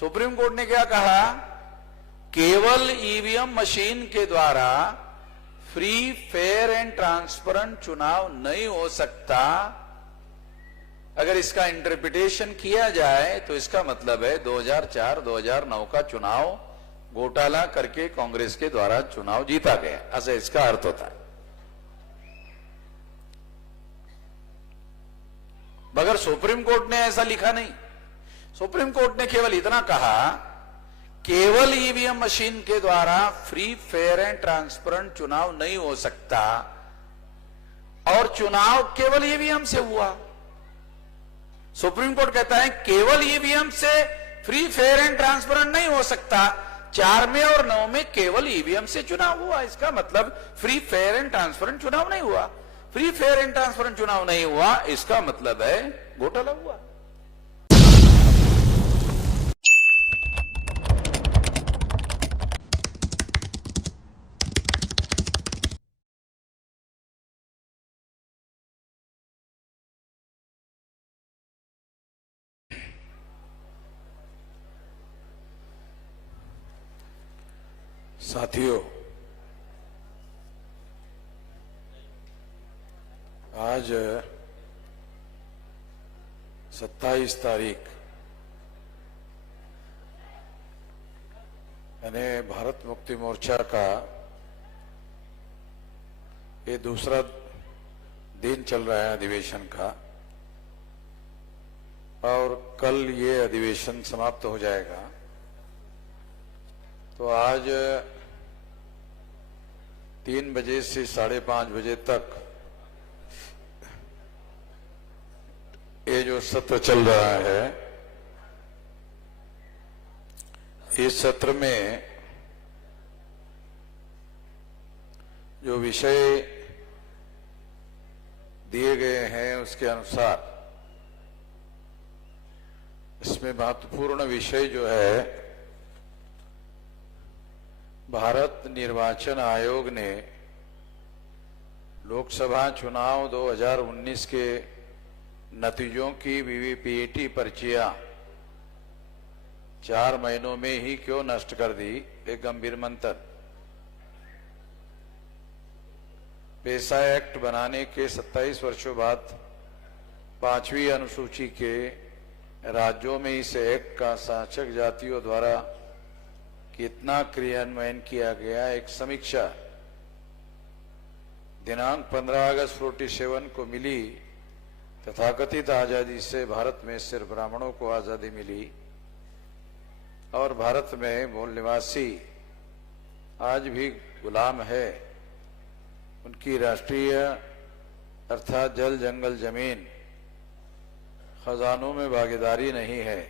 Supreme court ने क्या कहा? केवल ईवीएम मशीन के द्वारा फ्री, फेयर एंड ट्रांसपेरेंट चुनाव नहीं हो सकता। अगर इसका इंटरप्रिटेशन किया जाए तो इसका मतलब है 2004-2009 का चुनाव घोटाला करके कांग्रेस के द्वारा चुनाव जीता गया, ऐसा इसका अर्थ होता है। मगर सुप्रीम कोर्ट ने ऐसा लिखा नहीं। सुप्रीम कोर्ट ने केवल इतना कहा, केवल ईवीएम मशीन के द्वारा फ्री, फेयर एंड ट्रांसपेरेंट चुनाव नहीं हो सकता, और चुनाव केवल ईवीएम से हुआ। सुप्रीम कोर्ट कहता है केवल ईवीएम से फ्री, फेयर एंड ट्रांसपेरेंट नहीं हो सकता, 4 में और 9 में केवल ईवीएम से चुनाव हुआ। इसका मतलब फ्री, फेयर एंड ट्रांसपेरेंट चुनाव नहीं हुआ। फ्री, फेयर एंड ट्रांसपेरेंट चुनाव नहीं हुआ, इसका मतलब है घोटाला हुआ। साथियों, आज 27 तारीख यानी भारत मुक्ति मोर्चा का ये दूसरा दिन चल रहा है अधिवेशन का, और कल ये अधिवेशन समाप्त हो जाएगा। तो आज 3 बजे से 5:30 बजे तक ये जो सत्र चल रहा है, इस सत्र में जो विषय दिए गए हैं उसके अनुसार इसमें महत्वपूर्ण विषय जो है, भारत निर्वाचन आयोग ने लोकसभा चुनाव 2019 के नतीजों की वीवीपीएटी पर्चियां 4 महीनों में ही क्यों नष्ट कर दी, एक गंभीर मंथन। पेशा एक्ट बनाने के 27 वर्षों बाद 5वीं अनुसूची के राज्यों में इस एक्ट का शासक जातियों द्वारा कितना क्रियान्वयन किया गया, एक समीक्षा दिनांक 15 अगस्त 47 को मिली। तथाकथित आजादी से भारत में सिर्फ ब्राह्मणों को आजादी मिली, और भारत में मूल निवासी आज भी गुलाम है। उनकी राष्ट्रीय अर्थात जल, जंगल, जमीन, खजानों में भागीदारी नहीं है,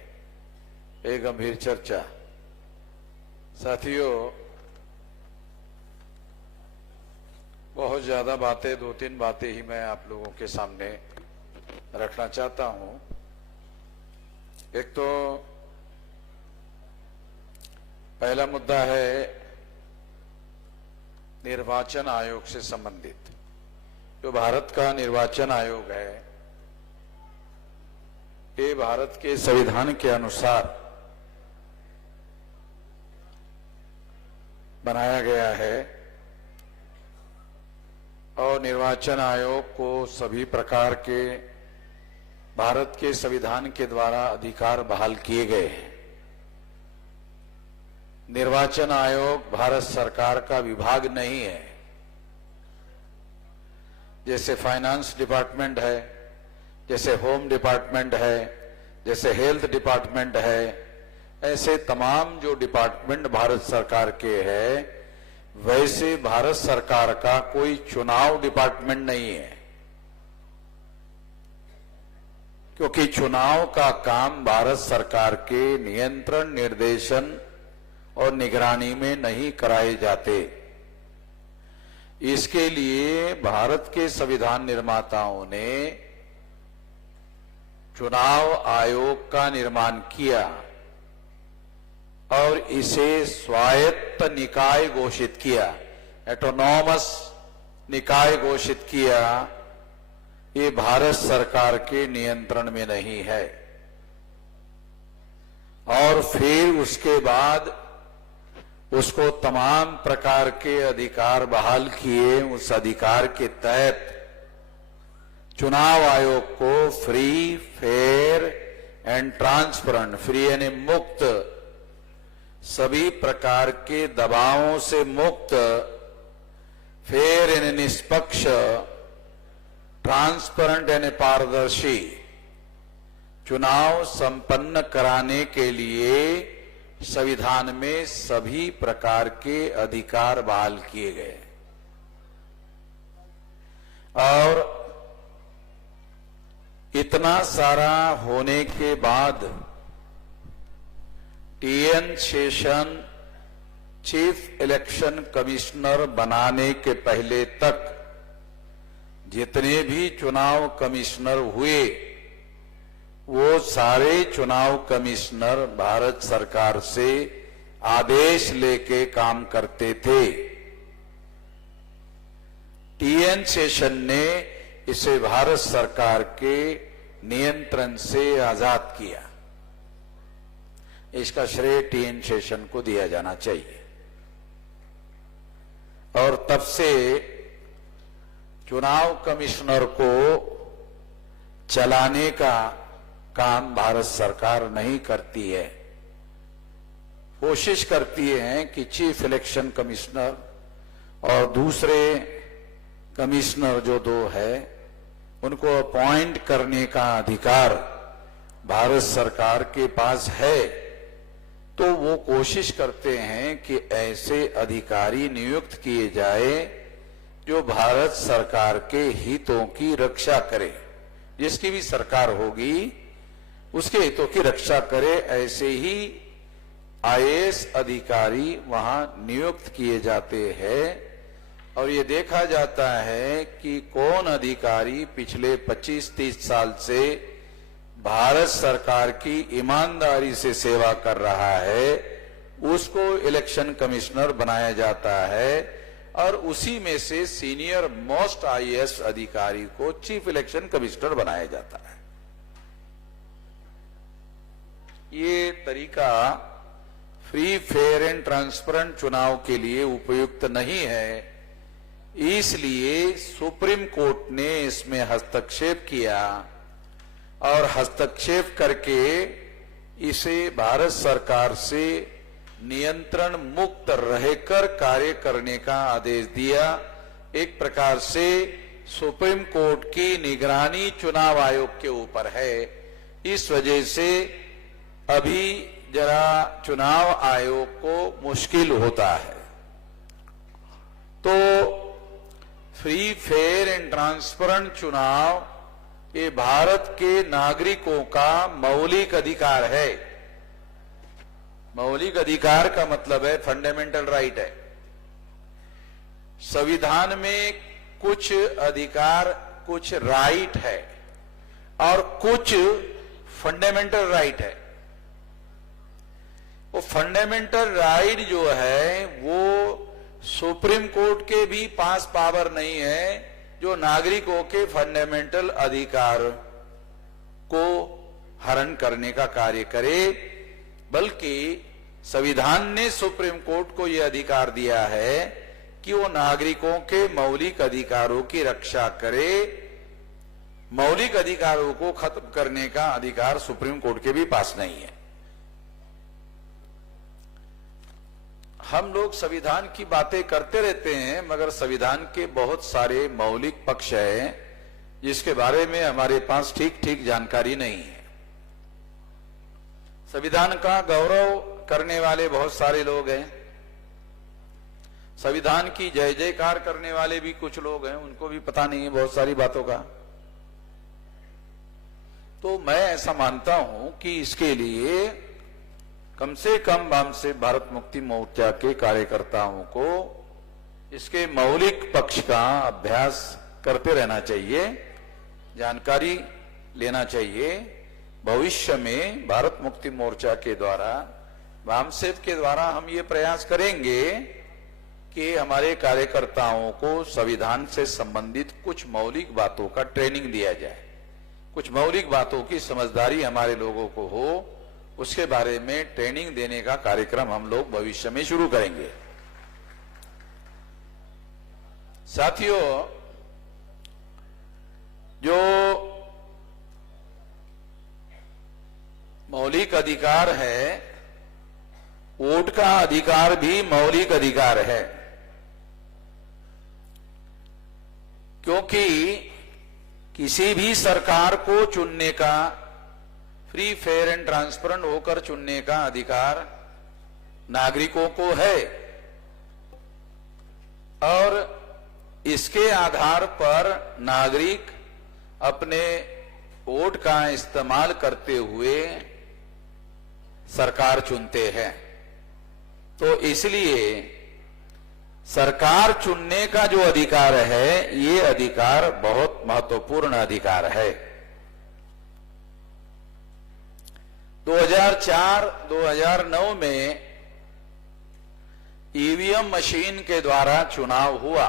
एक गंभीर चर्चा। साथियों, बहुत ज्यादा बातें, 2-3 बातें ही मैं आप लोगों के सामने रखना चाहता हूं। एक तो पहला मुद्दा है निर्वाचन आयोग से संबंधित। जो भारत का निर्वाचन आयोग है, ये भारत के संविधान के अनुसार बनाया गया है, और निर्वाचन आयोग को सभी प्रकार के भारत के संविधान के द्वारा अधिकार बहाल किए गए हैं। निर्वाचन आयोग भारत सरकार का विभाग नहीं है। जैसे फाइनेंस डिपार्टमेंट है, जैसे होम डिपार्टमेंट है, जैसे हेल्थ डिपार्टमेंट है, ऐसे तमाम जो डिपार्टमेंट भारत सरकार के है, वैसे भारत सरकार का कोई चुनाव डिपार्टमेंट नहीं है। क्योंकि चुनाव का काम भारत सरकार के नियंत्रण, निर्देशन और निगरानी में नहीं कराए जाते। इसके लिए भारत के संविधान निर्माताओं ने चुनाव आयोग का निर्माण किया और इसे स्वायत्त निकाय घोषित किया, ऑटोनॉमस निकाय घोषित किया। ये भारत सरकार के नियंत्रण में नहीं है। और फिर उसके बाद उसको तमाम प्रकार के अधिकार बहाल किए। उस अधिकार के तहत चुनाव आयोग को free, fair and transparent, free यानी मुक्त, सभी प्रकार के दबावों से मुक्त, फेयर यानी निष्पक्ष, ट्रांसपेरेंट यानी पारदर्शी चुनाव संपन्न कराने के लिए संविधान में सभी प्रकार के अधिकार बहाल किए गए। और इतना सारा होने के बाद TN Seshan chief election commissioner बनाने के पहले तक जितने भी चुनाव कमिश्नर हुए वो सारे चुनाव कमिश्नर भारत सरकार से आदेश लेके काम करते थे। टीएन शेषन ने इसे भारत सरकार के नियंत्रण से आजाद किया। इसका श्रेय टीएन शेषन को दिया जाना चाहिए। और तब से चुनाव कमिश्नर को चलाने का काम भारत सरकार नहीं करती है। कोशिश करती है कि चीफ इलेक्शन कमिश्नर और दूसरे कमिश्नर जो दो है उनको अपॉइंट करने का अधिकार भारत सरकार के पास है, तो वो कोशिश करते हैं कि ऐसे अधिकारी नियुक्त किए जाए जो भारत सरकार के हितों की रक्षा करे। जिसकी भी सरकार होगी उसके हितों की रक्षा करे, ऐसे ही आईएएस अधिकारी वहां नियुक्त किए जाते हैं। और ये देखा जाता है कि कौन अधिकारी पिछले 25-30 साल से भारत सरकार की ईमानदारी से सेवा कर रहा है उसको इलेक्शन कमिश्नर बनाया जाता है, और उसी में से सीनियर मोस्ट आईएएस अधिकारी को चीफ इलेक्शन कमिश्नर बनाया जाता है। ये तरीका फ्री, फेयर एंड ट्रांसपेरेंट चुनाव के लिए उपयुक्त नहीं है। इसलिए सुप्रीम कोर्ट ने इसमें हस्तक्षेप किया और हस्तक्षेप करके इसे भारत सरकार से नियंत्रण मुक्त रहकर कार्य करने का आदेश दिया। एक प्रकार से सुप्रीम कोर्ट की निगरानी चुनाव आयोग के ऊपर है। इस वजह से अभी जरा चुनाव आयोग को मुश्किल होता है। तो फ्री, फेयर एंड ट्रांसपेरेंट चुनाव ये भारत के नागरिकों का मौलिक अधिकार है। मौलिक अधिकार का मतलब है फंडामेंटल राइट है। संविधान में कुछ अधिकार, कुछ राइट है और कुछ फंडामेंटल राइट है। वो फंडामेंटल राइट जो है वो सुप्रीम कोर्ट के भी पास पावर नहीं है जो नागरिकों के फंडामेंटल अधिकार को हरण करने का कार्य करे, बल्कि संविधान ने सुप्रीम कोर्ट को यह अधिकार दिया है कि वो नागरिकों के मौलिक अधिकारों की रक्षा करे। मौलिक अधिकारों को खत्म करने का अधिकार सुप्रीम कोर्ट के भी पास नहीं है। हम लोग संविधान की बातें करते रहते हैं, मगर संविधान के बहुत सारे मौलिक पक्ष हैं जिसके बारे में हमारे पास ठीक ठीक जानकारी नहीं है। संविधान का गौरव करने वाले बहुत सारे लोग हैं, संविधान की जय जयकार करने वाले भी कुछ लोग हैं, उनको भी पता नहीं है बहुत सारी बातों का। तो मैं ऐसा मानता हूं कि इसके लिए कम से कम वामसे भारत मुक्ति मोर्चा के कार्यकर्ताओं को इसके मौलिक पक्ष का अभ्यास करते रहना चाहिए, जानकारी लेना चाहिए। भविष्य में भारत मुक्ति मोर्चा के द्वारा, वामसेव के द्वारा हम ये प्रयास करेंगे कि हमारे कार्यकर्ताओं को संविधान से संबंधित कुछ मौलिक बातों का ट्रेनिंग दिया जाए, कुछ मौलिक बातों की समझदारी हमारे लोगों को हो, उसके बारे में ट्रेनिंग देने का कार्यक्रम हम लोग भविष्य में शुरू करेंगे। साथियों, जो मौलिक अधिकार है, वोट का अधिकार भी मौलिक अधिकार है, क्योंकि किसी भी सरकार को चुनने का, फ्री फेयर एंड ट्रांसपेरेंट होकर चुनने का अधिकार नागरिकों को है और इसके आधार पर नागरिक अपने वोट का इस्तेमाल करते हुए सरकार चुनते हैं। तो इसलिए सरकार चुनने का जो अधिकार है, ये अधिकार बहुत महत्वपूर्ण अधिकार है। 2004-2009 में ईवीएम मशीन के द्वारा चुनाव हुआ।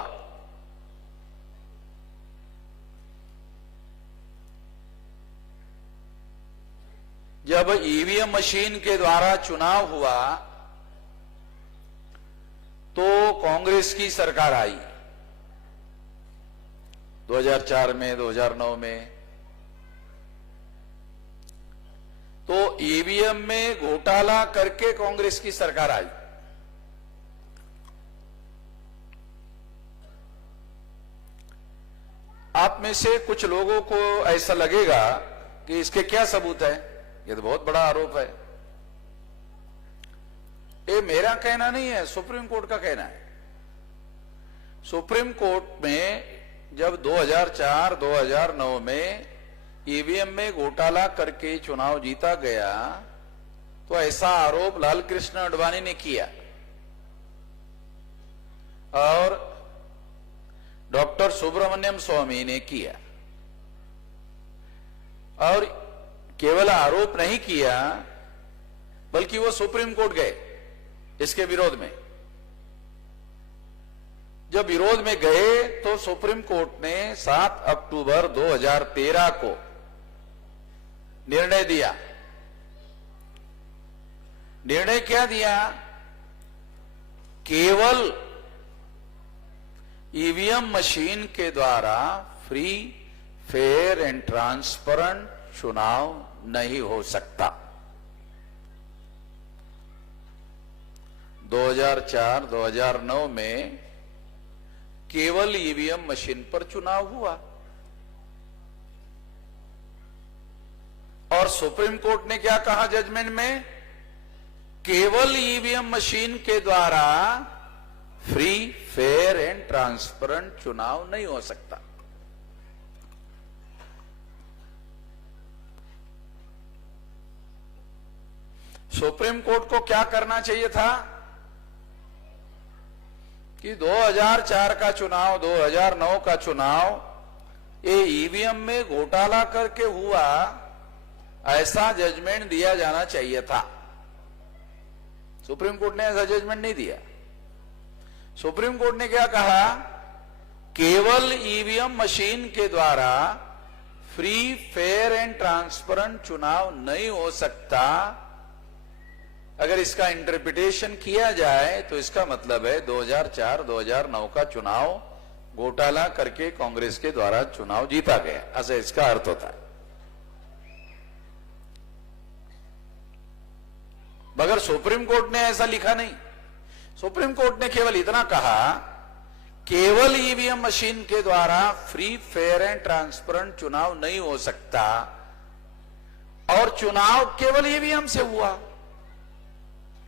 जब ईवीएम मशीन के द्वारा चुनाव हुआ तो कांग्रेस की सरकार आई 2004 में, 2009 में। तो ईवीएम में घोटाला करके कांग्रेस की सरकार आई। आप में से कुछ लोगों को ऐसा लगेगा कि इसके क्या सबूत है, ये तो बहुत बड़ा आरोप है। ये मेरा कहना नहीं है, सुप्रीम कोर्ट का कहना है। सुप्रीम कोर्ट में जब 2004-2009 में ईवीएम में घोटाला करके चुनाव जीता गया तो ऐसा आरोप लाल कृष्ण आडवाणी ने किया और डॉक्टर सुब्रमण्यम स्वामी ने किया। और केवल आरोप नहीं किया बल्कि वो सुप्रीम कोर्ट गए इसके विरोध में। जब विरोध में गए तो सुप्रीम कोर्ट ने 7 अक्टूबर 2013 को निर्णय दिया। निर्णय क्या दिया? केवल ईवीएम मशीन के द्वारा फ्री, फेयर एंड ट्रांसपेरेंट चुनाव नहीं हो सकता। 2004-2009 में केवल ईवीएम मशीन पर चुनाव हुआ और सुप्रीम कोर्ट ने क्या कहा जजमेंट में? केवल ईवीएम मशीन के द्वारा फ्री, फेयर एंड ट्रांसपेरेंट चुनाव नहीं हो सकता। सुप्रीम कोर्ट को क्या करना चाहिए था कि 2004 का चुनाव, 2009 का चुनाव ये ईवीएम में घोटाला करके हुआ, ऐसा जजमेंट दिया जाना चाहिए था। सुप्रीम कोर्ट ने ऐसा जजमेंट नहीं दिया। सुप्रीम कोर्ट ने क्या कहा? केवल ईवीएम मशीन के द्वारा फ्री, फेयर एंड ट्रांसपेरेंट चुनाव नहीं हो सकता। अगर इसका इंटरप्रिटेशन किया जाए तो इसका मतलब है 2004-2009 का चुनाव घोटाला करके कांग्रेस के द्वारा चुनाव जीता गया, ऐसा इसका अर्थ होता है। मगर सुप्रीम कोर्ट ने ऐसा लिखा नहीं। सुप्रीम कोर्ट ने केवल इतना कहा, केवल ईवीएम मशीन के द्वारा फ्री, फेयर एंड ट्रांसपेरेंट चुनाव नहीं हो सकता और चुनाव केवल ईवीएम से हुआ।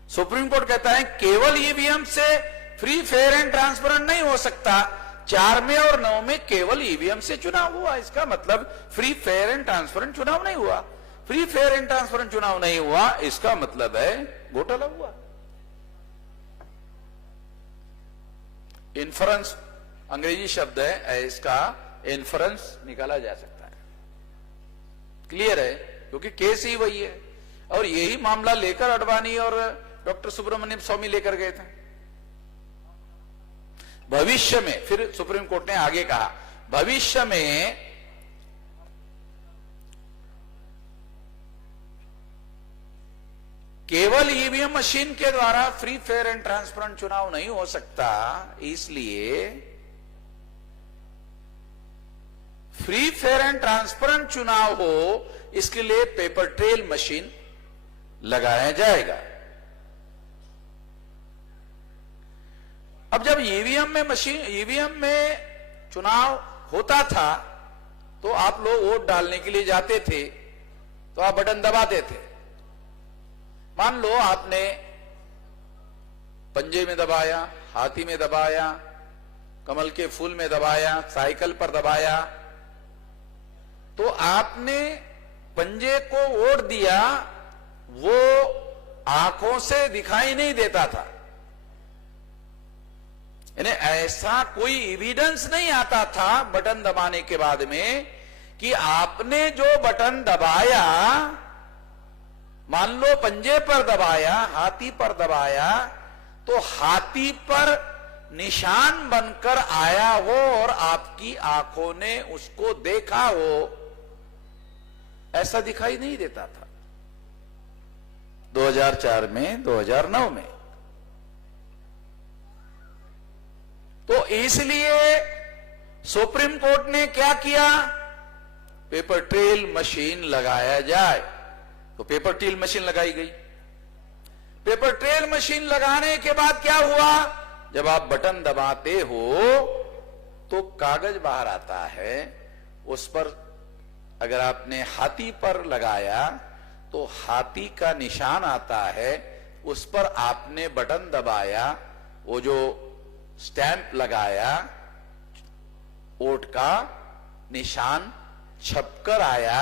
सुप्रीम कोर्ट कहता है केवल ईवीएम से फ्री, फेयर एंड ट्रांसपेरेंट नहीं हो सकता। 4 में और 9 में केवल ईवीएम से चुनाव हुआ, इसका मतलब फ्री, फेयर एंड ट्रांसपेरेंट चुनाव नहीं हुआ। फ्री, फेयर एंड ट्रांसपेरेंट चुनाव नहीं हुआ, इसका मतलब है घोटाला हुआ। इन्फरेंस अंग्रेजी शब्द है, इसका इन्फरेंस निकाला जा सकता है। क्लियर है? क्योंकि केस ही वही है और यही मामला लेकर आडवाणी और डॉक्टर सुब्रमण्यम स्वामी लेकर गए थे। भविष्य में फिर सुप्रीम कोर्ट ने आगे कहा, भविष्य में केवल ईवीएम मशीन के द्वारा फ्री फेयर एंड ट्रांसपेरेंट चुनाव नहीं हो सकता, इसलिए फ्री फेयर एंड ट्रांसपेरेंट चुनाव हो इसके लिए पेपर ट्रेल मशीन लगाया जाएगा। अब जब ईवीएम में चुनाव होता था तो आप लोग वोट डालने के लिए जाते थे तो आप बटन दबाते थे। मान लो आपने पंजे में दबाया, हाथी में दबाया, कमल के फूल में दबाया, साइकिल पर दबाया, तो आपने पंजे को वोट दिया, वो आंखों से दिखाई नहीं देता था। यानी ऐसा कोई एविडेंस नहीं आता था बटन दबाने के बाद में कि आपने जो बटन दबाया, मान लो पंजे पर दबाया, हाथी पर दबाया, तो हाथी पर निशान बनकर आया हो और आपकी आंखों ने उसको देखा हो, ऐसा दिखाई नहीं देता था 2004 में, 2009 में। तो इसलिए सुप्रीम कोर्ट ने क्या किया, पेपर ट्रेल मशीन लगाया जाए। तो पेपर ट्रेल मशीन लगाई गई। पेपर ट्रेल मशीन लगाने के बाद क्या हुआ, जब आप बटन दबाते हो तो कागज बाहर आता है, उस पर अगर आपने हाथी पर लगाया तो हाथी का निशान आता है, उस पर आपने बटन दबाया, वो जो स्टैंप लगाया, वोट का निशान छपकर आया,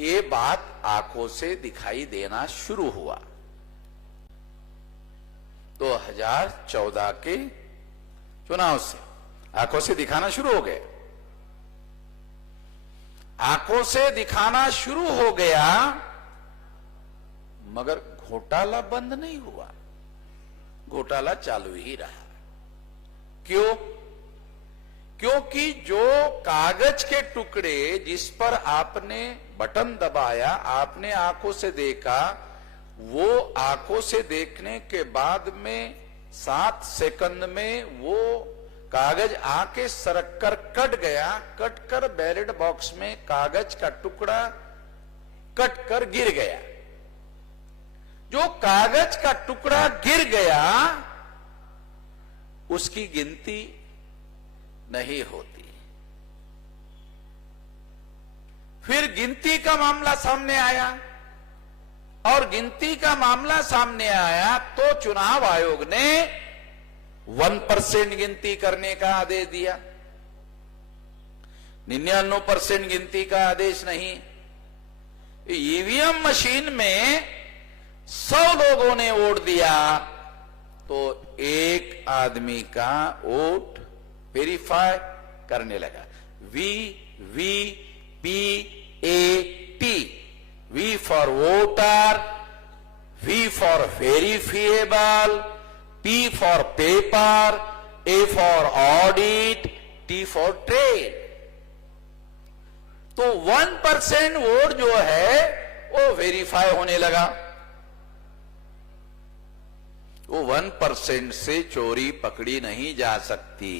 ये बात आंखों से दिखाई देना शुरू हुआ 2014 के चुनाव से। आंखों से दिखाना शुरू हो गया, आंखों से दिखाना शुरू हो गया, मगर घोटाला बंद नहीं हुआ, घोटाला चालू ही रहा। क्यों? क्योंकि जो कागज के टुकड़े जिस पर आपने बटन दबाया, आपने आंखों से देखा, वो आंखों से देखने के बाद में 7 सेकंड में वो कागज आके सरक कर कट गया, कट कर बैलेट बॉक्स में कागज का टुकड़ा कट कर गिर गया। जो कागज का टुकड़ा गिर गया उसकी गिनती नहीं होती। फिर गिनती का मामला सामने आया, और गिनती का मामला सामने आया तो चुनाव आयोग ने 1% गिनती करने का आदेश दिया, 99% गिनती का आदेश नहीं। ईवीएम मशीन में 100 लोगों ने वोट दिया तो एक आदमी का वोट वेरीफाई करने लगा। VVPAT, V for voter, V for verifiable, P for paper, A for audit, T for trail। तो 1% वोट जो है वो वेरीफाई होने लगा। वो 1% से चोरी पकड़ी नहीं जा सकती,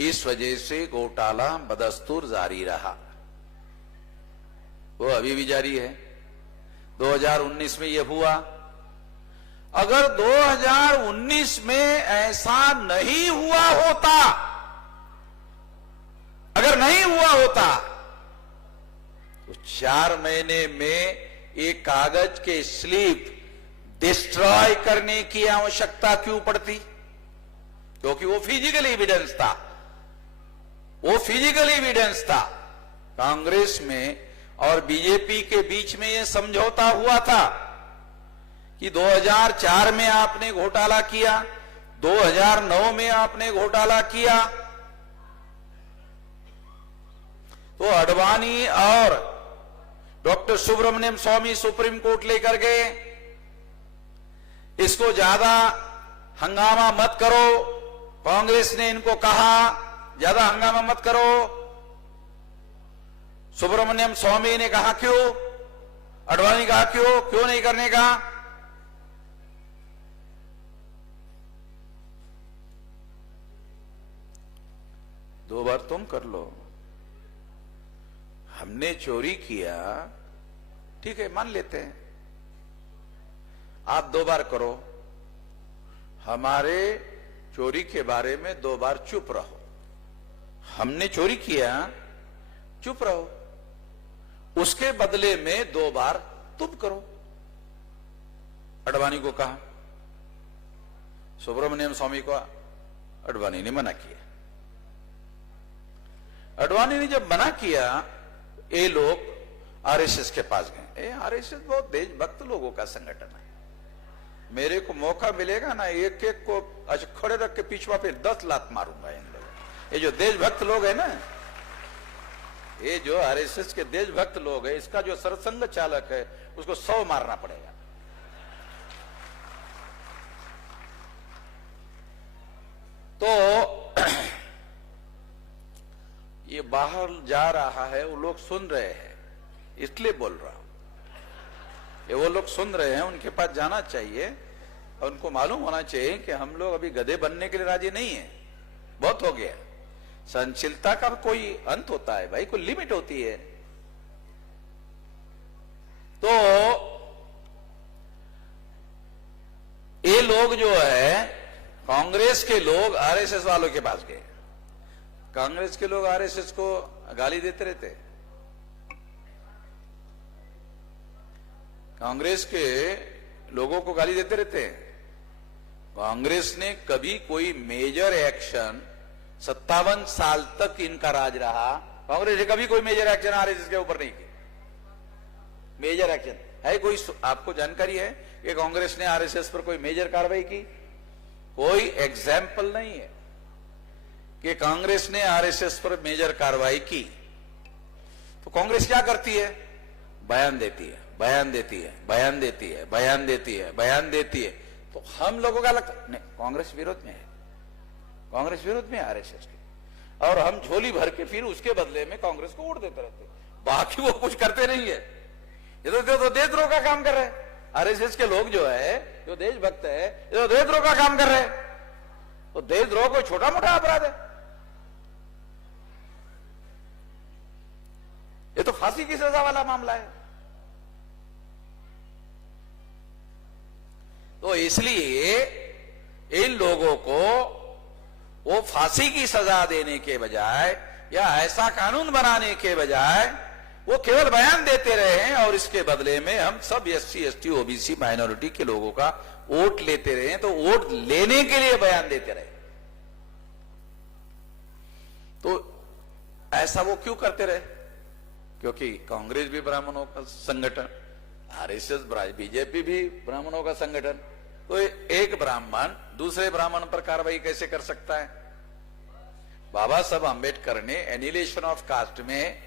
इस वजह से घोटाला बदस्तूर जारी रहा। वो अभी भी जारी है। 2019 में यह हुआ। अगर 2019 में ऐसा नहीं हुआ होता, अगर नहीं हुआ होता तो 4 महीने में एक कागज के स्लिप डिस्ट्रॉय करने की आवश्यकता क्यों पड़ती? क्योंकि वो फिजिकल एविडेंस था, वो फिजिकल एविडेंस था। कांग्रेस में और बीजेपी के बीच में यह समझौता हुआ था कि 2004 में आपने घोटाला किया, 2009 में आपने घोटाला किया, तो अडवाणी और डॉक्टर सुब्रमण्यम स्वामी सुप्रीम कोर्ट लेकर गए, इसको ज्यादा हंगामा मत करो। कांग्रेस ने इनको कहा ज्यादा हंगामा मत करो। सुब्रमण्यम स्वामी ने कहा क्यों? अडवाणी कहा क्यों नहीं करने का? दो बार तुम कर लो, हमने चोरी किया, ठीक है मान लेते हैं, आप 2 बार करो, हमारे चोरी के बारे में 2 बार चुप रहो। हमने चोरी किया, चुप रहो, उसके बदले में 2 बार तुम करो। अडवाणी को कहा, सुब्रमण्यम स्वामी को अडवाणी ने मना किया। अडवाणी ने जब मना किया, ये लोग आरएसएस के पास गए। आरएसएस बहुत देशभक्त लोगों का संगठन है, मेरे को मौका मिलेगा ना, एक एक को खड़े रख के पीछवा पे 10 लात मारूंगा इन लोगों। ये जो देशभक्त लोग है ना, ये जो आरएसएस के देशभक्त लोग है, इसका जो सरसंघ चालक है उसको 100 मारना पड़ेगा। तो ये बाहर जा रहा है, वो लोग सुन रहे हैं, इसलिए बोल रहा हूं। ये वो लोग सुन रहे हैं, उनके पास जाना चाहिए और उनको मालूम होना चाहिए कि हम लोग अभी गधे बनने के लिए राजी नहीं है, बहुत हो गया। सहनशीलता का कोई अंत होता है भाई, कोई लिमिट होती है। तो ये लोग जो है, कांग्रेस के लोग आरएसएस वालों के पास गए। कांग्रेस के लोग आरएसएस को गाली देते रहते, कांग्रेस के लोगों को गाली देते रहते हैं। कांग्रेस ने कभी कोई मेजर एक्शन, 57 साल तक इनका राज रहा, कांग्रेस ने कभी कोई मेजर एक्शन आरएसएस के ऊपर नहीं किया। मेजर एक्शन है कोई, आपको जानकारी है कि कांग्रेस ने आरएसएस पर कोई मेजर कार्रवाई की? कोई एग्जाम्पल नहीं है कि कांग्रेस ने आरएसएस पर मेजर कार्रवाई की। तो कांग्रेस क्या करती है? बयान देती है, बयान देती है, बयान देती है, बयान देती है, बयान देती है। तो हम लोगों का लगता नहीं, कांग्रेस विरोध में है, कांग्रेस विरोध में है आरएसएस के, और हम झोली भर के फिर उसके बदले में कांग्रेस को वोट देते रहते, बाकी वो कुछ करते नहीं है। ये तो देशद्रोह का काम कर रहे हैं। आरएसएस के लोग जो है, जो देशभक्त है, ये तो देशद्रोह का काम कर रहे हैं। तो देशद्रोह कोई छोटा मोटा अपराध है? ये तो फांसी की सजा वाला मामला है। तो इसलिए इन लोगों को वो फांसी की सजा देने के बजाय या ऐसा कानून बनाने के बजाय वो केवल बयान देते रहे हैं, और इसके बदले में हम सब एससी एसटी ओबीसी माइनॉरिटी के लोगों का वोट लेते रहे। तो वोट लेने के लिए बयान देते रहे। तो ऐसा वो क्यों करते रहे? क्योंकि कांग्रेस भी ब्राह्मणों का संगठन, आरएसएस बीजेपी भी ब्राह्मणों का संगठन। तो एक ब्राह्मण दूसरे ब्राह्मण पर कार्रवाई कैसे कर सकता है? बाबा साहब आंबेडकर ने एनिहिलेशन ऑफ कास्ट में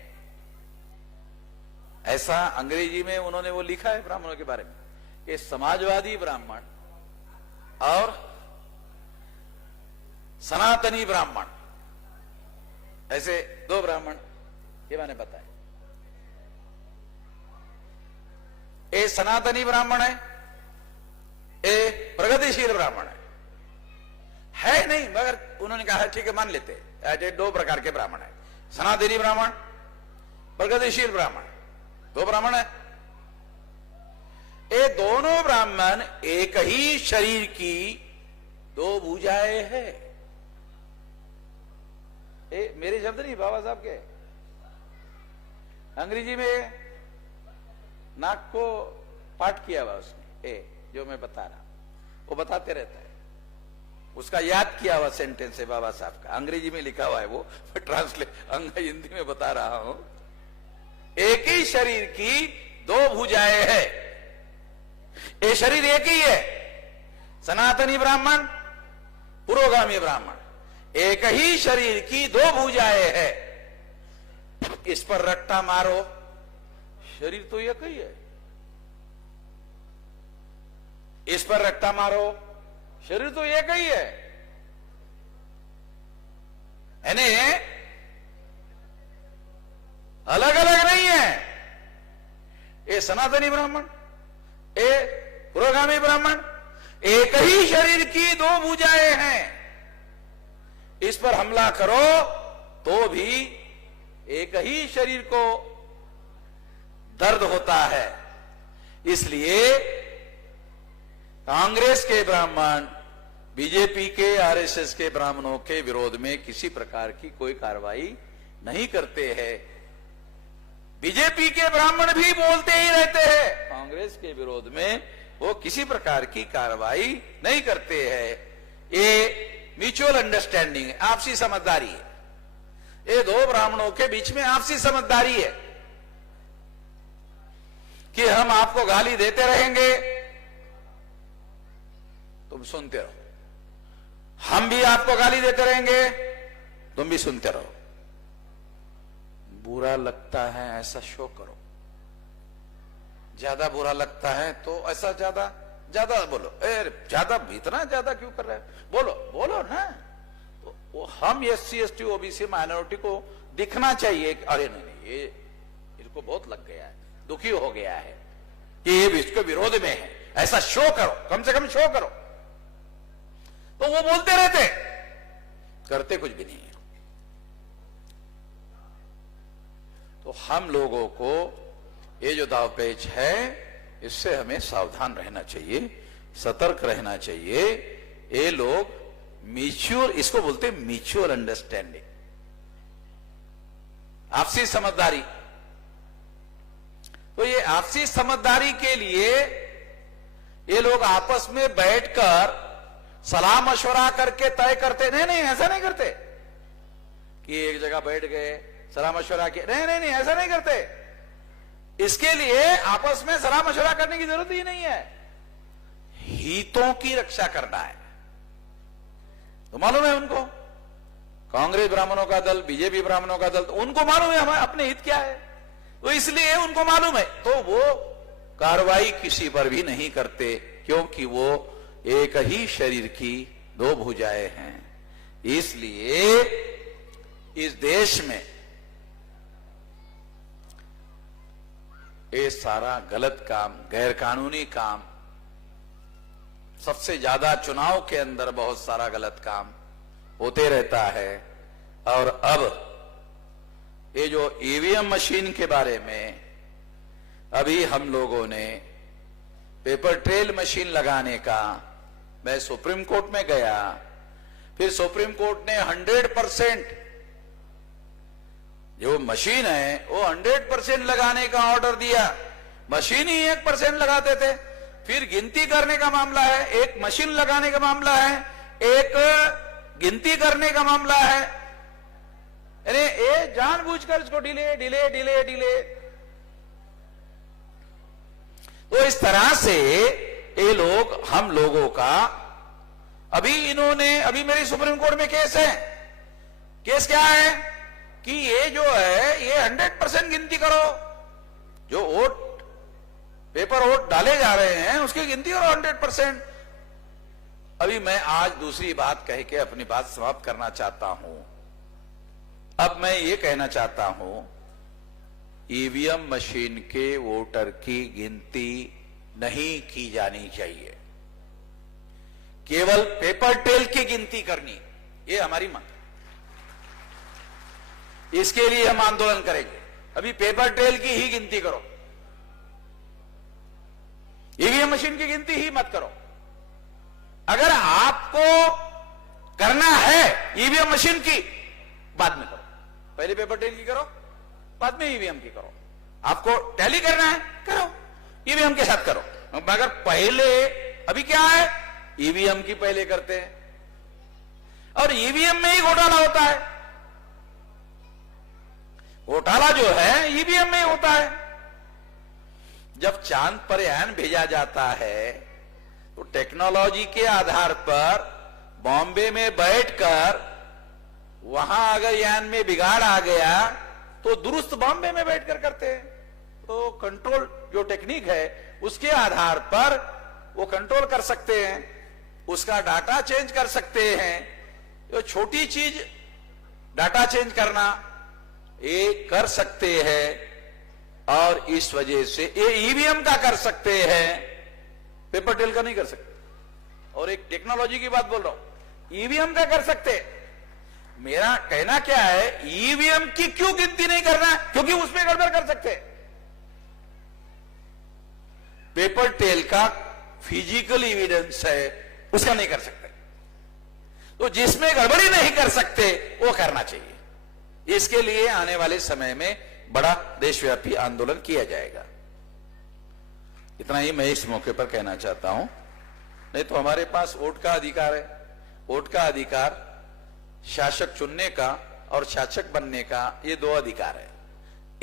ऐसा अंग्रेजी में उन्होंने वो लिखा है ब्राह्मणों के बारे में कि समाजवादी ब्राह्मण और सनातनी ब्राह्मण, ऐसे 2 ब्राह्मण ये मैंने बताया। ए सनातनी ब्राह्मण है, ए प्रगतिशील ब्राह्मण है नहीं, मगर उन्होंने कहा ठीक है मान लेते हैं 2 प्रकार के ब्राह्मण है, सनातनी ब्राह्मण, प्रगतिशील ब्राह्मण, 2 ब्राह्मण है। ये दोनों ब्राह्मण एक ही शरीर की 2 भुजाएं हैं। मेरे शब्द नहीं, बाबा साहब के। अंग्रेजी में नाक को पाठ किया हुआ उसने, जो मैं बता रहा वो बताते रहता है, उसका याद किया हुआ सेंटेंस है बाबा साहब का, अंग्रेजी में लिखा हुआ है वो, ट्रांसलेट हिंदी में बता रहा हूं। एक ही शरीर की 2 भुजाएं है। ये शरीर एक ही है, सनातनी ब्राह्मण, पुरोगामी ब्राह्मण, एक ही शरीर की 2 भुजाएं है। इस पर रट्टा मारो, शरीर तो एक ही है। इस पर रट्टा मारो, शरीर तो एक ही है। यानी अलग अलग नहीं है। ए सनातनी ब्राह्मण, ए पुरोगामी ब्राह्मण, एक ही शरीर की दो भुजाएं हैं, इस पर हमला करो तो भी एक ही शरीर को दर्द होता है। इसलिए कांग्रेस के ब्राह्मण बीजेपी के, आरएसएस के ब्राह्मणों के विरोध में किसी प्रकार की कोई कार्रवाई नहीं करते हैं। बीजेपी के ब्राह्मण भी बोलते ही रहते हैं, कांग्रेस के विरोध में वो किसी प्रकार की कार्रवाई नहीं करते हैं। ये म्यूचुअल अंडरस्टैंडिंग है, आपसी समझदारी है। ये दो ब्राह्मणों के बीच में आपसी समझदारी है कि हम आपको गाली देते रहेंगे, तुम सुनते रहो, हम भी आपको गाली देते रहेंगे, तुम भी सुनते रहो। बुरा लगता है ऐसा शो करो, ज्यादा बुरा लगता है तो ऐसा ज्यादा ज्यादा बोलो। ज्यादा इतना ज्यादा क्यों कर रहे हैं, बोलो बोलो ना। तो वो हम SC ST OBC माइनॉरिटी को दिखना चाहिए कि अरे नहीं, ये इनको बहुत लग गया है, दुखी हो गया है कि ये इसके विरोध में है, ऐसा शो करो, कम से कम शो करो। तो वो बोलते रहते, करते कुछ भी नहीं है। तो हम लोगों को ये जो दावपेच है, इससे हमें सावधान रहना चाहिए, सतर्क रहना चाहिए। ये लोग म्यूचुअल, इसको बोलते हैं म्यूचुअल अंडरस्टैंडिंग, आपसी समझदारी। तो ये आपसी समझदारी के लिए ये लोग आपस में बैठकर सलाह मशवरा करके तय करते। नहीं नहीं, ऐसा नहीं करते कि एक जगह बैठ गए सलाह मशवरा किया, नहीं नहीं नहीं, ऐसा नहीं करते। इसके लिए आपस में सलाह मशवरा करने की जरूरत ही नहीं है, हितों की रक्षा करना है। तो मालूम है उनको, कांग्रेस ब्राह्मणों का दल, बीजेपी ब्राह्मणों का दल, तो उनको मालूम है हमारे अपने हित क्या है, तो इसलिए उनको मालूम है, तो वो कार्रवाई किसी पर भी नहीं करते, क्योंकि वो एक ही शरीर की दो भुजाएं हैं। इसलिए इस देश में ये सारा गलत काम, गैर कानूनी काम, सबसे ज्यादा चुनाव के अंदर बहुत सारा गलत काम होते रहता है। और अब ये जो ईवीएम मशीन के बारे में अभी हम लोगों ने पेपर ट्रेल मशीन लगाने का, मैं सुप्रीम कोर्ट में गया, फिर सुप्रीम कोर्ट ने 100% जो मशीन है वो 100% लगाने का ऑर्डर दिया। मशीन ही 1% लगाते थे। फिर गिनती करने का मामला है, एक मशीन लगाने का मामला है, एक गिनती करने का मामला है। अरे ये जानबूझकर इसको डिले डिले डिले डिले। तो इस तरह से ये लोग हम लोगों का, अभी इन्होंने, अभी मेरी सुप्रीम कोर्ट में केस है। केस क्या है कि ये जो है ये 100% गिनती करो, जो वोट पेपर वोट डाले जा रहे हैं उसकी गिनती करो 100%। अभी मैं आज दूसरी बात कह के अपनी बात समाप्त करना चाहता हूं। अब मैं ये कहना चाहता हूं, ईवीएम मशीन के वोटर की गिनती नहीं की जानी चाहिए, केवल पेपर ट्रेल की गिनती करनी, ये हमारी मांग। इसके लिए हम आंदोलन करेंगे। अभी पेपर ट्रेल की ही गिनती करो, ईवीएम मशीन की गिनती ही मत करो। अगर आपको करना है ईवीएम मशीन की, बाद में करो, पहले पेपर ट्रेल की करो, बाद में ईवीएम की करो। आपको टैली करना है, करो, ईवीएम के साथ करो। मगर पहले, अभी क्या है, ईवीएम की पहले करते हैं, और ईवीएम में ही घोटाला होता है। घोटाला जो है ईवीएम में होता है। जब चांद पर यान भेजा जाता है तो टेक्नोलॉजी के आधार पर बॉम्बे में बैठकर, वहां अगर यान में बिगाड़ आ गया तो दुरुस्त बॉम्बे में बैठकर करते हैं। तो कंट्रोल जो टेक्निक है उसके आधार पर वो कंट्रोल कर सकते हैं, उसका डाटा चेंज कर सकते हैं। तो छोटी चीज डाटा चेंज करना ये कर सकते हैं। और इस वजह से ये ईवीएम का कर सकते हैं, पेपर ट्रेल का नहीं कर सकते। और एक टेक्नोलॉजी की बात बोल रहा हूं, ईवीएम का कर सकते। मेरा कहना क्या है, ईवीएम की क्यों गिनती नहीं करना? क्योंकि उसमें गड़बड़ कर सकते। पेपर ट्रेल का फिजिकल एविडेंस है, उसका नहीं कर सकते। तो जिसमें गड़बड़ी नहीं कर सकते वो करना चाहिए। इसके लिए आने वाले समय में बड़ा देशव्यापी आंदोलन किया जाएगा। इतना ही मैं इस मौके पर कहना चाहता हूं। नहीं तो हमारे पास वोट का अधिकार है। वोट का अधिकार शासक चुनने का और शासक बनने का, ये दो अधिकार है।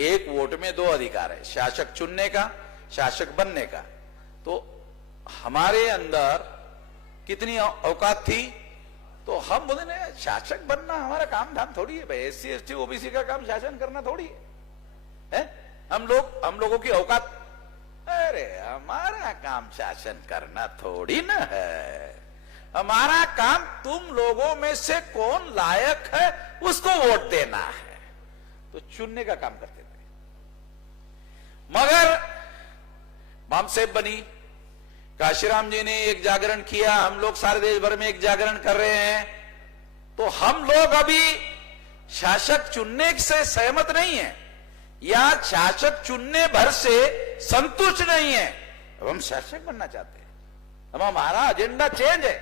एक वोट में दो अधिकार है, शासक चुनने का, शासक बनने का। तो हमारे अंदर कितनी औकात थी? तो हम बोले ना, शासक बनना हमारा काम धाम थोड़ी है भाई। एससी एसटी ओबीसी का काम शासन करना थोड़ी है। हम लोगों की औकात, अरे हमारा काम शासन करना थोड़ी ना है। हमारा काम तुम लोगों में से कौन लायक है उसको वोट देना है। तो चुनने का काम करते थे। मगर बामसेब बनी, काशीराम जी ने एक जागरण किया, हम लोग सारे देश भर में एक जागरण कर रहे हैं। तो हम लोग अभी शासक चुनने से सहमत नहीं है या शासक चुनने भर से संतुष्ट नहीं है। अब हम शासक बनना चाहते हैं। अब हमारा एजेंडा चेंज है।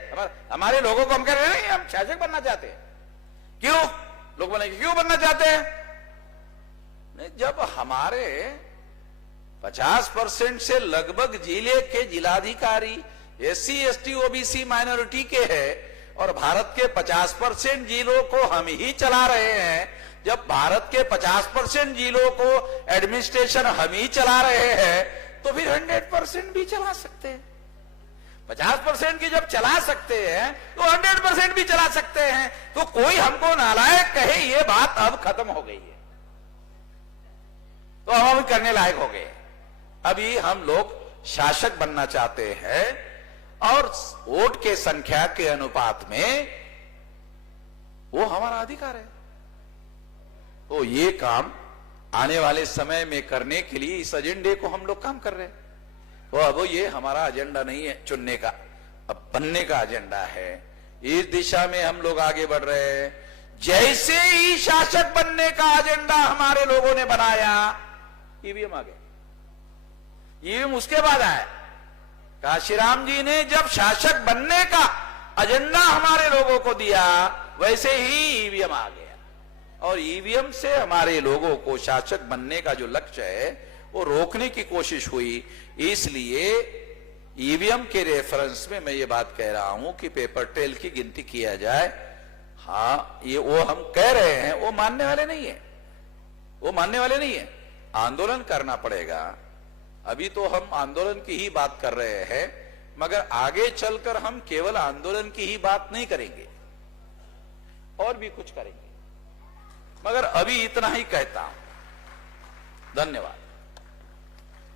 हमारे लोगों को हम कह रहे हैं हम शासक बनना चाहते हैं। क्यों लोग बोलेंगे क्यों बनना चाहते हैं? नहीं, जब हमारे 50% से लगभग जिले के जिलाधिकारी एससी एसटी ओबीसी माइनॉरिटी के हैं और भारत के 50% जिलों को हम ही चला रहे हैं, जब भारत के 50% जिलों को एडमिनिस्ट्रेशन हम ही चला रहे हैं, तो फिर 100% भी चला सकते हैं। 50% की जब चला सकते हैं तो 100% भी चला सकते हैं। तो कोई हमको नालायक कहे ये बात अब खत्म हो गई है, तो हम अभी करने लायक हो गए। अभी हम लोग शासक बनना चाहते हैं और वोट के संख्या के अनुपात में वो हमारा अधिकार है। तो ये काम आने वाले समय में करने के लिए इस एजेंडे को हम लोग काम कर रहे हैं। तो अब ये हमारा एजेंडा नहीं है चुनने का, अब बनने का एजेंडा है। इस दिशा में हम लोग आगे बढ़ रहे हैं। जैसे ही शासक बनने का एजेंडा हमारे लोगों ने बनाया, ईवीएम आ गया। ईवीएम उसके बाद आया। काशीराम जी ने जब शासक बनने का एजेंडा हमारे लोगों को दिया, वैसे ही ईवीएम आ गया। और ईवीएम से हमारे लोगों को शासक बनने का जो लक्ष्य है वो रोकने की कोशिश हुई। इसलिए ईवीएम के रेफरेंस में मैं ये बात कह रहा हूं कि पेपर ट्रेल की गिनती किया जाए। हाँ, ये वो हम कह रहे हैं, वो मानने वाले नहीं है, वो मानने वाले नहीं है। आंदोलन करना पड़ेगा। अभी तो हम आंदोलन की ही बात कर रहे हैं, मगर आगे चलकर हम केवल आंदोलन की ही बात नहीं करेंगे, और भी कुछ करेंगे। मगर अभी इतना ही कहता हूं। धन्यवाद।